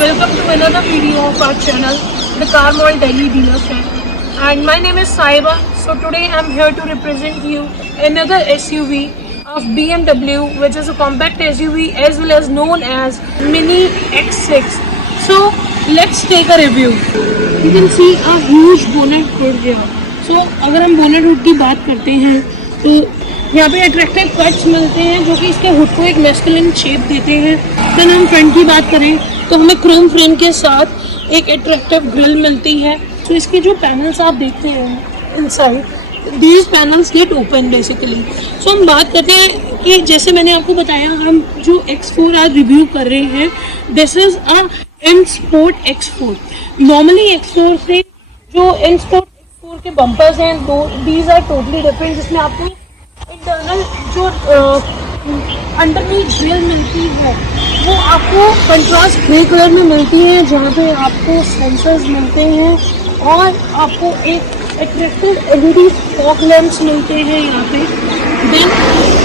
welcome to another video of our channel, the Car Mall Delhi Dealership. And my name is Saiba. So today I'm here to represent you another SUV of BMW, which is a compact SUV as well as known as Mini X6. So let's take a review. You can see a huge bonnet hood here. So अगर हम bonnet hood की बात करते हैं तो यहाँ पे attractive cuts मिलते हैं जो कि इसके हुड को एक मैस्कुलिन शेप देते हैं। देन हम फ्रंट की बात करें तो हमें क्रोम फ्रेम के साथ एक अट्रैक्टिव ग्रिल मिलती है। तो इसके जो पैनल्स आप देखते हैं inside, these panels get open basically. So हम बात करते हैं कि जैसे मैंने आपको बताया, हम जो X4 आज रिव्यू कर रहे हैं, this is a M Sport X4। Normally X4 से जो M Sport X4 के बम्पर्स हैं, दीज आर टोटली डिफरेंट, जिसमें आपको इंटरनल जो अंडरनीथ ग्रिल मिलती है वो आपको कंट्रास्ट ग्रे कलर में मिलती है, जहाँ पे आपको सेंसर्स मिलते हैं और आपको एक अट्रैक्टिव LED फॉग लैंप्स मिलते हैं यहाँ पे। देन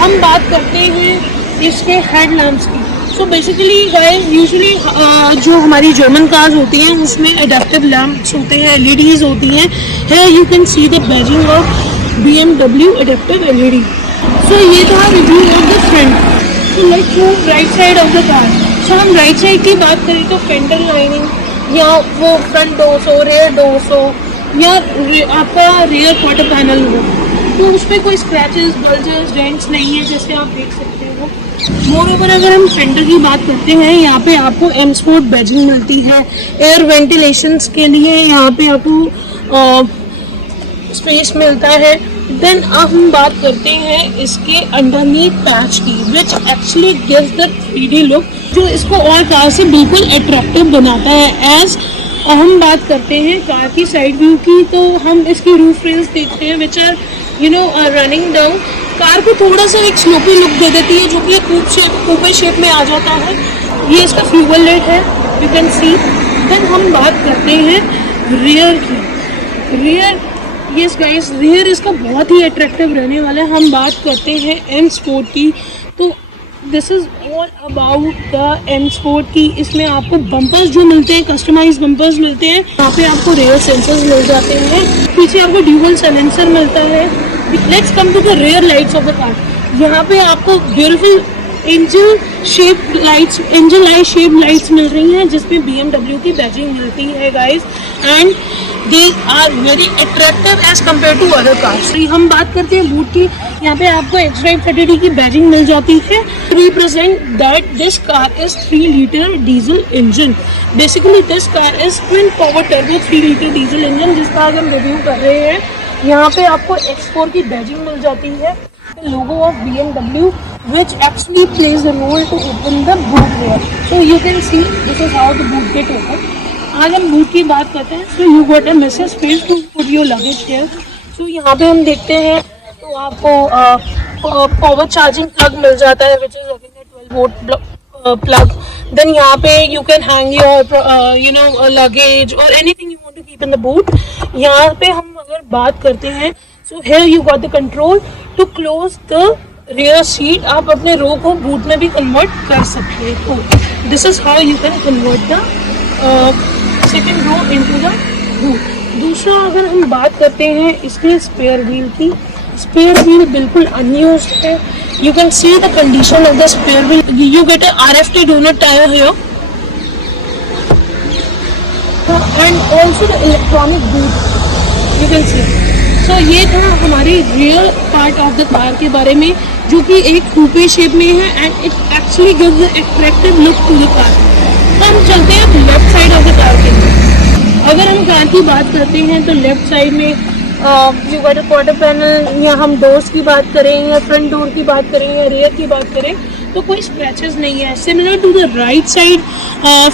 हम बात करते हैं इसके हेड लैंप्स की। सो बेसिकली गाइस, यूजुअली जो हमारी जर्मन कार्स होती हैं उसमें एडेप्टिव लैंप्स होते हैं, LEDs होती हैं। Here you can see the badging of BMW adaptive LED। So ये था review of the front. So let's move right side of the car. So हम राइट साइड की बात करें तो फेंडर लाइनिंग या वो फ्रंट डोर्स हो, रेयर डोर्स हो या आपका रेयर क्वार्टर पैनल हो, तो उस पर कोई स्क्रैचेस, बल्जेस, डेंट्स नहीं है, जैसे आप देख सकते हो। मोरओवर अगर हम फेंडर की बात करते हैं, यहाँ पे आपको M Sport बैजिंग मिलती है। एयर वेंटिलेशंस के लिए यहाँ पे आपको स्पेस मिलता है। देन अब हम बात करते हैं इसके अंडरनीथ पैच की, which actually gives the 3D look, जो इसको और कार से बिल्कुल अट्रैक्टिव बनाता है। एज हम बात करते हैं कार की साइड व्यू की, तो हम इसकी रूफ रेल्स देखते हैं which are running down. Car को थोड़ा सा एक स्लोपी लुक दे देती है, जो कि कूपे शेप में आ जाता है। ये इसका फ्यूल लाइट है, यू कैन सी। देन हम बात करते हैं रियर की। रियर, यस गाइस, रियर इसका बहुत ही अट्रैक्टिव रहने वाला है। हम बात करते हैं M Sport की, तो this is all about the M Sport की। इसमें आपको बम्पर्स जो मिलते हैं, कस्टमाइज बम्पर्स मिलते हैं। यहाँ पे आपको रेयर सेंसर्स मिल जाते हैं, पीछे आपको ड्यूअल साइलेंसर मिलता है। Let's come to the rear lights of the car. यहाँ पे आपको beautiful angel eye shape lights मिल रही हैं, जिसमें BMW की बैजिंग मिलती है guys, and they are very attractive as compare to other cars. हम बात करते हैं बूट की। यहाँ पे आपको X-Drive 30D की बैजिंग मिल जाती है। Represent that this car is 3 litre diesel engine. Basically this car is twin power turbo 3 litre diesel engine, जिसका आज हम रिव्यू कर रहे हैं। यहाँ पे आपको X4 की बैजिंग मिल जाती है, logo of BMW, which actually plays a role to open the boot here. So you can see this is how the boot get open. आज हम boot की बात करते हैं। So you got a massive space to put your luggage here. So यहाँ पे हम देखते हैं तो आपको power charging plug मिल जाता है, which is having a 12 volt plug. Then यहाँ पे you can hang your luggage or anything you want to keep in the boot. यहाँ पे हम अगर बात करते हैं, so here you got the control to close the rear seat। आप अपने रो को बूट में भी कन्वर्ट कर सकते हो। This is how you can convert the second row into the boot। दूसरा अगर हम बात करते हैं इसके स्पेयर व्हील की, स्पेयर व्हील बिल्कुल अनयूज्ड है। You can see the condition of the spare wheel. You get a RFT donut tire here, and also the electronic boot you can see। So ये था हमारी rear part of the car के बारे में, जो कि एक कूपे शेप में है, and it actually gives a attractive look to the car. तो हम चलते हैं left side of the car के लिए। अगर हम कार की बात करते हैं तो लेफ्ट साइड में you got a quarter panel, या हम डोर्स की बात करें या फ्रंट डोर की बात करें या रेयर की बात करें तो कोई स्क्रैचेस नहीं है। Similar to the right side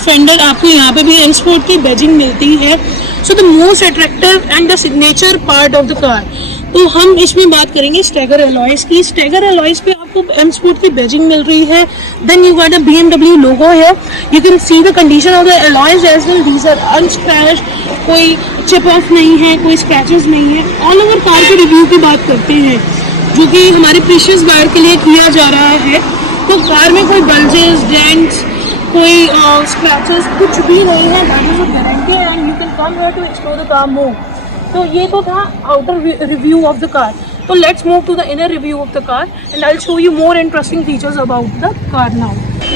fender, आपको यहाँ पे भी M Sport की बैजिंग मिलती है। So the most attractive and the signature part of the car, तो हम इसमें बात करेंगे स्टैगर अलॉयज की। स्टैगर अलॉयज पे आपको M Sport की बैजिंग मिल रही है। Then you got a BMW logo है। You can see the condition of the alloys as well, these are unscratched, कोई चिप ऑफ नहीं है, कोई स्क्रैचेस नहीं है। ऑल ओवर कार के रिव्यू की बात करते हैं, जो कि हमारे प्रीशियस बायर के लिए किया जा रहा है, तो कार में कोई बल्जेस, डेंट्स कोई स्क्रैचेस कुछ भी नहीं है, that is a guarantee and you can come here to explore the car more. तो ये तो था outer review of the car. तो let's move to the inner review of the car and I will show you more interesting features about the car now.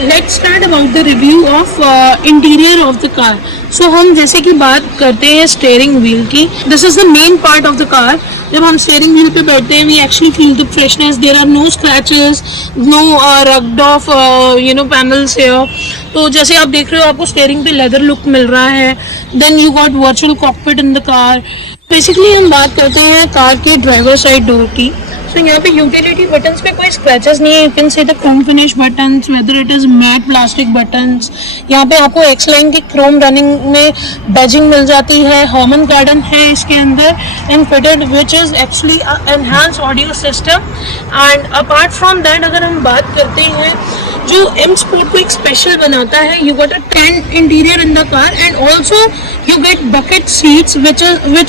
Let's start about the review of interior of the car. So हम जैसे कि बात करते हैं steering wheel की, this is the main part of the car. जब हम steering wheel पे बैठते हैं we actually feel the freshness, there are no scratches, no rugged of panels here. तो जैसे आप देख रहे हो आपको स्टीयरिंग पे लेदर लुक मिल रहा है। Then you got virtual cockpit in the car. Basically हम बात करते हैं कार के ड्राइवर साइड डोर की। सो यहाँ पे यूटिलिटी बटन्स पे कोई स्क्रैचेस नहीं है। You can see the chrome finish buttons, whether it is matt plastic buttons. यहाँ पे आपको एक्स लाइन की क्रोम रनिंग में बैजिंग मिल जाती है। हॉर्मन गार्डन है इसके अंदर and fitted which is actually enhance audio system. And apart from that अगर हम बात करते हैं जो एम स्पोर्ट को एक स्पेशल बनाता है, you got a tent interior in the car and also you get bucket seats which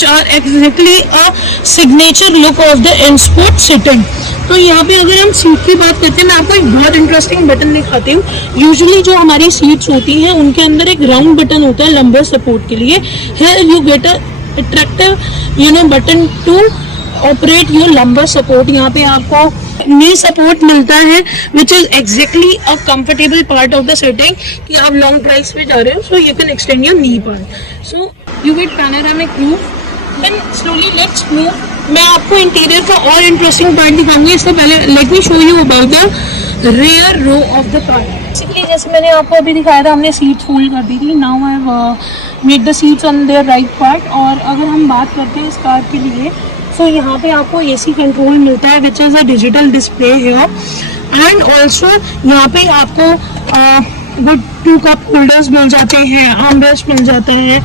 are exactly a signature look of the M sport sitting. तो यहाँ पे अगर हम सीट की बात करते हैं, मैं आपको एक बहुत इंटरेस्टिंग बटन दिखाती हूँ। यूजुअली जो हमारी सीट्स होती हैं उनके अंदर एक राउंड बटन होता है लंबर सपोर्ट के लिए। Here you get a attractive button to operate your lumbar support. यहाँ पे आपको नी सपोर्ट मिलता है which is exactly a comfortable part of the sitting कि आप लॉन्ग ड्राइव्स पे जा रहे हो, so you can extend your knee part. So you get panoramic roof. Then slowly let's move. मैं आपको इंटीरियर का और इंटरेस्टिंग पार्ट दिखाऊंगी। इससे पहले let me show you about the rear row of the car. Basically जैसे मैंने आपको अभी दिखाया था, हमने सीट फोल्ड कर दी थी। Now I have made the seats on their right part. और अगर हम बात करते हैं इस कार के लिए, सो यहाँ पे आपको एसी कंट्रोल मिलता है which is a digital display here. And also यहाँ पे आपको गुड 2 कप होल्डर्स मिल जाते हैं, आर्मरेस्ट मिल जाता है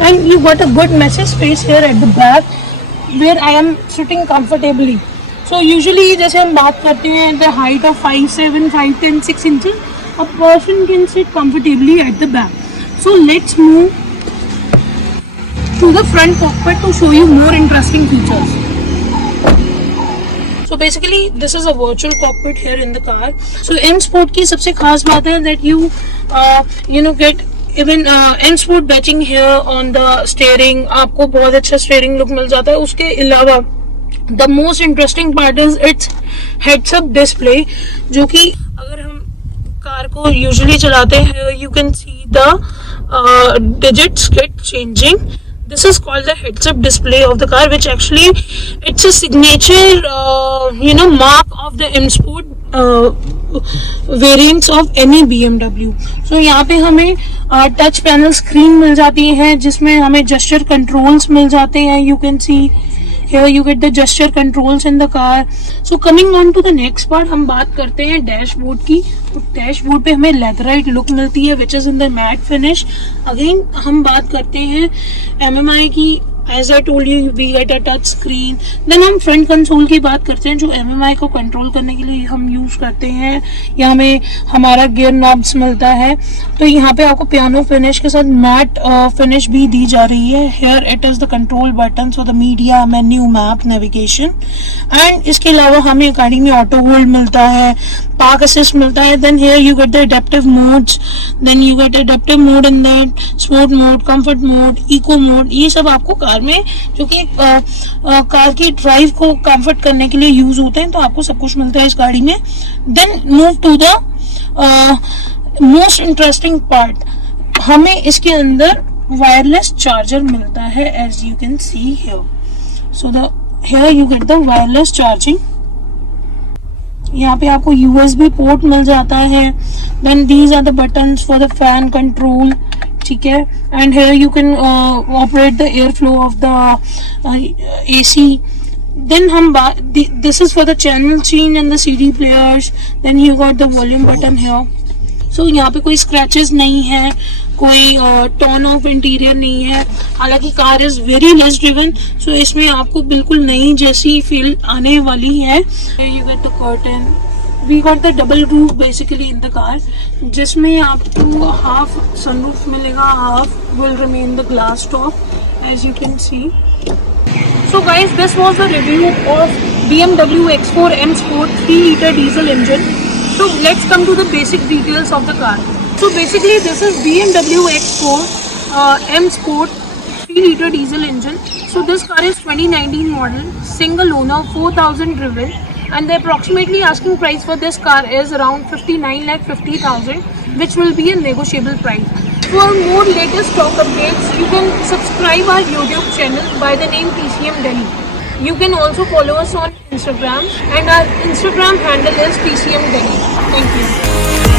and you got a good message space here at the back where I am sitting comfortably. So usually जैसे हम बात करते हैं the height of 5'7", 5'10", 6 inches, a person can sit comfortably at the back. So let's move to the front cockpit to show you more interesting features. So basically this is a virtual cockpit here in the car. So M Sport की सबसे खास बात है that you get even M Sport badging here on the steering. आपको बहुत अच्छा steering look मिल जाता है। उसके अलावा the most interesting part is its heads up display, जो कि अगर हम कार को usually चलाते हैं you can see the digits get changing. This is called the heads-up display of the car, which actually it's a signature, mark of the M Sport variants of any BMW. So यहाँ पे हमें touch panel screen मिल जाती है जिसमें हमें gesture controls मिल जाते हैं। You can see here you get the gesture controls in the car. So coming on to the next part, हम बात करते हैं डैशबोर्ड की। तो डैशबोर्ड पे हमें लेथराइट लुक मिलती है which is in the matte finish. Again हम बात करते हैं MMI की। As I told you, we get a touch screen. Then हम फ्रंट कंसोल की बात करते हैं जो MMI को कंट्रोल करने के लिए हम यूज करते हैं। यहाँ में हमारा गियर नॉब्स मिलता है। तो यहाँ पे आपको पियानो फिनिश के साथ मैट फिनिश भी दी जा रही है। Here it is the control buttons for the media, menu, map, navigation. And इसके अलावा हमें गाड़ी में ऑटो होल्ड मिलता है, पार्क असिस्ट मिलता है। Then here you get the adaptive modes. Then you get adaptive mode in that, sport mode, comfort mode, eco mode. ये सब आपको कार में जो कि कार की ड्राइव को कंफर्ट करने के लिए यूज होते हैं। तो आपको सब कुछ मिलता है इस गाड़ी में। Then move to the most interesting part, हमें इसके अंदर वायरलेस चार्जर मिलता है as you can see here. So the here you get the wireless charging. यहाँ पे आपको USB पोर्ट मिल जाता है। Then these are the buttons for the fan control, ठीक है। And here you can operate the air flow of the AC. Then this is for the channel change and the CD players. Then you got the volume button here. So यहाँ पे कोई scratches नहीं है, कोई turn off interior नहीं है। हालांकि car is very less driven, so इसमें आपको बिल्कुल नई जैसी फील आने वाली है। You get the curtain, we got the double roof basically in the car, जिसमें आपको हाफ सनरूफ मिलेगा, half will remain the glass top as you can see. So guys, this was the review of BMW X4 M Sport 3-liter diesel engine. So let's come to the basic details of the car. So basically this is BMW X4 M Sport 3-liter diesel engine. So this car is 2019 model, single owner, 4,000 driven, and the approximately asking price for this car is around 59,50,000, which will be a negotiable price. For more latest stock updates, you can subscribe our YouTube channel by the name TCM Delhi. You can also follow us on Instagram, and our Instagram handle is TCM Delhi. Thank you.